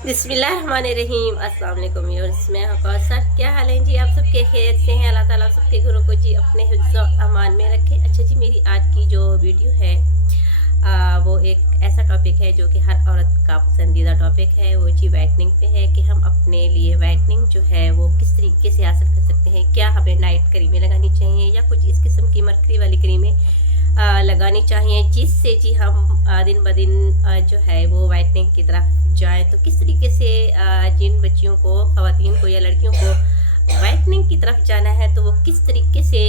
बिस्मिल्लाहिर्रहमानिर्रहीम। अस्सलाम वालेकुम व्यूअर्स, मैं हूं कौसर। क्या हाल है जी? आप सबके खैर से हैं? अल्लाह ताला सबके घरों को जी अपने हिफ्ज़ व अमान में रखे। अच्छा जी, मेरी आज की जो वीडियो है वो एक ऐसा टॉपिक है जो कि हर औरत का पसंदीदा टॉपिक है। वो जी वाइटनिंग पे है कि हम अपने लिए वाइटनिंग जो है वो किस तरीके से हासिल कर सकते हैं। क्या हमें नाइट क्रीमें लगानी चाहिए या कुछ इस किस्म की मरकरी वाली क्रीमें लगानी चाहिए, जिससे जी हम दिन ब दिन जो है वो वाइटनिंग की तरफ जाएं। तो किस तरीके से जिन बच्चियों को, ख़वातीन को या लड़कियों को वाइटनिंग की तरफ जाना है तो वो किस तरीके से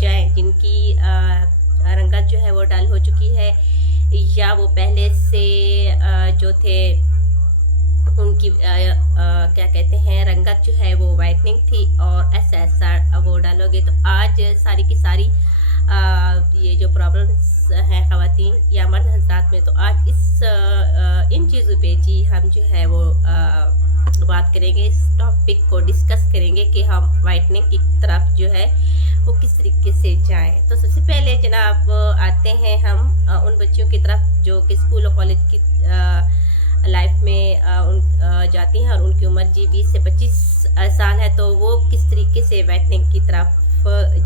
जाएं, जिनकी रंगत जो है वो डल हो चुकी है या वो पहले से जो थे उनकी क्या कहते हैं रंगत जो है वो वाइटनिंग थी और ऐसा ऐसा वो डालोगे तो आज सारी की सारी ये जो प्रॉब्लम्स हैं ख़वातीन या मर्द हज़रात में, तो आज इन चीज़ों पे जी हम जो है वो बात करेंगे। इस टॉपिक को डिस्कस करेंगे कि हम वाइटनिंग की तरफ जो है वो किस तरीके से जाएं। तो सबसे पहले जनाब आते हैं हम उन बच्चियों की तरफ जो कि स्कूल और कॉलेज की लाइफ में जाती हैं और उनकी उम्र जी 20 से 25 साल है। तो वो किस तरीके से वाइटनिंग की तरफ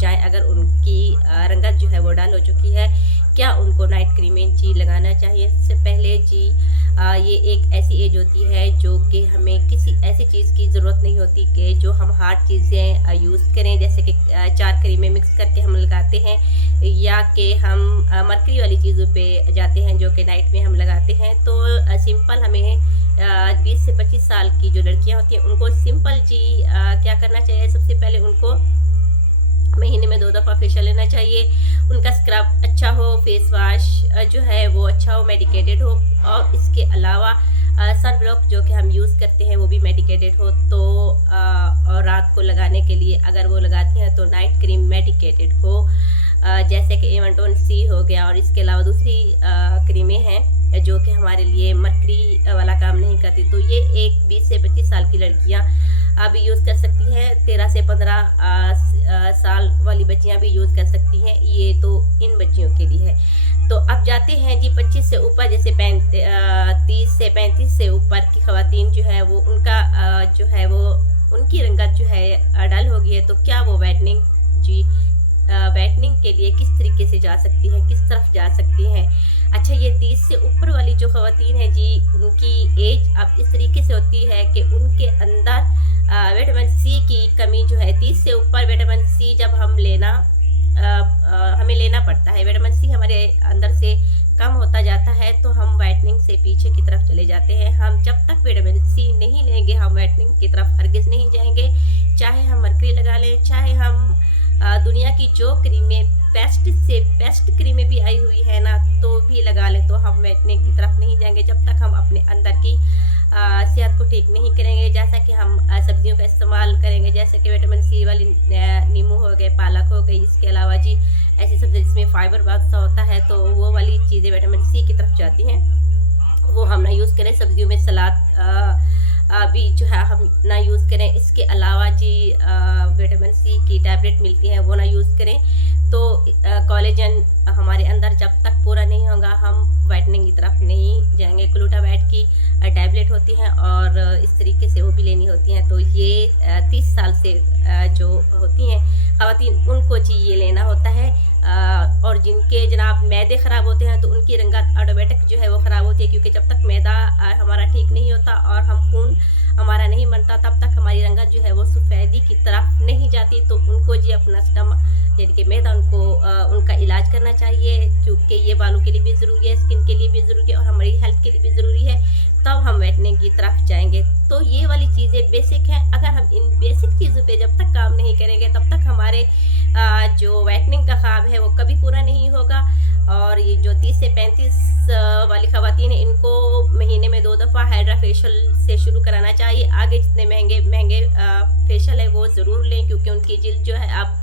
जाएं अगर उनकी रंगत जो है वो डाल हो चुकी है। क्या उनको नाइट क्रीमें जी लगाना चाहिए? सबसे पहले जी ये एक ऐसी एज होती है जो कि हमें किसी ऐसी चीज़ की ज़रूरत नहीं होती कि जो हम हार्ड चीज़ें यूज़ करें, जैसे कि 4 क्रीमें मिक्स करके हम लगाते हैं या कि हम मरकरी वाली चीज़ों पे जाते हैं जो कि नाइट में हम लगाते हैं। तो सिंपल हमें 20 से 25 साल की जो लड़कियां होती हैं उनको सिंपल जी क्या करना चाहिए। सबसे पहले उनको महीने में 2 दफ़ा फेशियल लेना चाहिए। उनका स्क्रब अच्छा हो, फेस वाश जो है वो अच्छा हो, मेडिकेटेड हो, और इसके अलावा सन ब्लॉक जो कि हम यूज़ करते हैं वो भी मेडिकेटेड हो। तो और रात को लगाने के लिए अगर वो लगाती हैं तो नाइट क्रीम मेडिकेटेड हो, जैसे कि एवंटोन सी हो गया। और इसके अलावा दूसरी क्रीमें हैं जो कि हमारे लिए मरकरी वाला काम नहीं करती। तो ये एक 20 से 25 साल की लड़कियां भी यूज़ कर सकती हैं। 13 से 15 साल वाली बच्चियां भी यूज़ कर सकती हैं। ये तो इन बच्चियों के लिए है। तो अब जाते हैं जी 25 से ऊपर, जैसे 30 से 35 से ऊपर की ख़वातीन जो है वो उनका जो है वो उनकी रंगत जो है डल हो गई है। तो क्या वो वाइटनिंग जी वाइटनिंग के लिए किस तरीके से जा सकती हैं, किस तरफ जा सकती हैं? अच्छा, ये 30 से ऊपर वाली जो ख़वातीन है जी उनकी एज अब इस तरीके से होती है कि उनके अंदर विटामिन सी की कमी जो है। 30 से ऊपर विटामिन सी जब हम हमें लेना पड़ता है, विटामिन सी हमारे अंदर से कम होता जाता है तो हम वाइटनिंग से पीछे की तरफ चले जाते हैं। हम जब तक विटामिन सी नहीं लेंगे हम वाइटनिंग की तरफ हरगिज़ नहीं जाएंगे। चाहे हम मरकरी लगा लें, चाहे हम दुनिया की जो क्रीमें बेस्ट से बेस्ट क्रीमें भी आई हुई है ना तो भी लगा लें, तो हम वाइटनिंग की तरफ नहीं जाएंगे जब तक हम अपने अंदर की सेहत को ठीक नहीं करेंगे। जैसा कि हम सब्जियों का इस्तेमाल करेंगे, जैसे कि विटामिन सी वाली नींबू हो गए, पालक हो गई। इसके अलावा जी ऐसी सब्जी जिसमें फाइबर बहुत सा होता है तो वो वाली चीज़ें विटामिन सी की तरफ जाती हैं, वो हम ना यूज़ करें। सब्जियों में सलाद भी जो है हम ना यूज़ करें। इसके अलावा जी विटामिन सी की टैबलेट मिलती है वो ना यूज़ करें। तो कोलेजन हमारे अंदर जब तक पूरा नहीं होगा हम वाइटनिंग की तरफ नहीं जाएंगे। ग्लूटामेट की टैबलेट होती हैं और इस तरीके से वो भी लेनी होती हैं। तो ये 30 साल से जो होती हैं ख़वातीन उनको जी ये लेना होता है। और जिनके जनाब मैदे ख़राब होते हैं तो उनकी रंगत ऑटोमेटिक जो है वो ख़राब होती है, क्योंकि जब तक मैदा हमारा ठीक नहीं होता और हम खून हमारा नहीं बनता तब तक हमारी रंगत जो है वो सफ़ेदी की तरफ नहीं जाती। तो उनको जी अपना स्टमक यानी कि मैदा उनका इलाज करना चाहिए, क्योंकि ये बालों के लिए भी ज़रूरी है, स्किन के लिए भी ज़रूरी है और हमारी हेल्थ के लिए भी ज़रूरी है। तब हम वाइटनिंग की तरफ जाएंगे। तो ये वाली चीज़ें बेसिक हैं। अगर हम इन बेसिक चीज़ों पे जब तक काम नहीं करेंगे तब तक हमारे जो वाइटनिंग का ख्वाब है वो कभी पूरा नहीं होगा। और ये जो 30 से 35 वाली ख़वातीन हैं इनको महीने में 2 दफ़ा हाइड्रा फेशियल से शुरू कराना चाहिए। आगे जितने महंगे महंगे फेशियल है वो ज़रूर लें, क्योंकि उनकी जिल्द जो है अब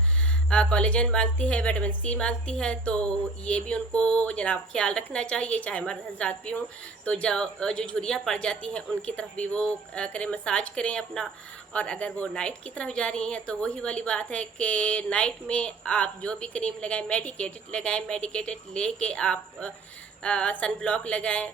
कोलेजन मांगती है, विटामिन सी मांगती है। तो ये भी उनको जनाब ख्याल रखना चाहिए, चाहे मर्द हज़रात भी हों। तो जो झुर्रियाँ पड़ जाती हैं उनकी तरफ भी वो करें, मसाज करें अपना। और अगर वो नाइट की तरफ जा रही हैं तो वही वाली बात है कि नाइट में आप जो भी क्रीम लगाएं मेडिकेटेड लगाएं, मेडिकेटेड लेके आप सन ब्लॉक लगाएं,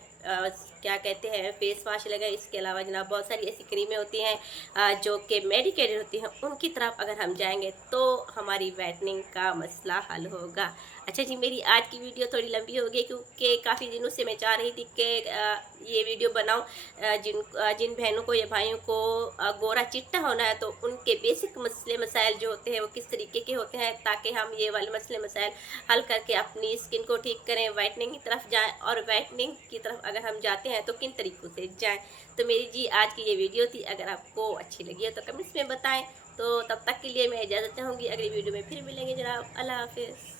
क्या कहते हैं फेस वॉश लगाए। इसके अलावा जनाब बहुत सारी ऐसी क्रीमें होती हैं जो कि मेडिकेटेड होती हैं, उनकी तरफ अगर हम जाएंगे तो हमारी वाइटनिंग का मसला हल होगा। अच्छा जी, मेरी आज की वीडियो थोड़ी लंबी हो गई क्योंकि काफ़ी दिनों से मैं चाह रही थी कि ये वीडियो बनाऊं। जिन बहनों को या भाइयों को गोरा चिट्टा होना है तो उनके बेसिक मसले मसाइल जो होते हैं वो किस तरीके के होते हैं, ताकि हम ये वाले मसले मसाइल हल करके अपनी स्किन को ठीक करें, वाइटनिंग की तरफ जाएं। और वाइटनिंग की तरफ अगर हम जाते हैं तो किन तरीक़ों से जाएं। तो मेरी जी आज की ये वीडियो थी, अगर आपको अच्छी लगी है तो कमेंट्स में बताएं। तो तब तक के लिए मैं इजाज़त चाहूँगी, अगली वीडियो में फिर मिलेंगे जनाब। अल्लाह हाफिज़।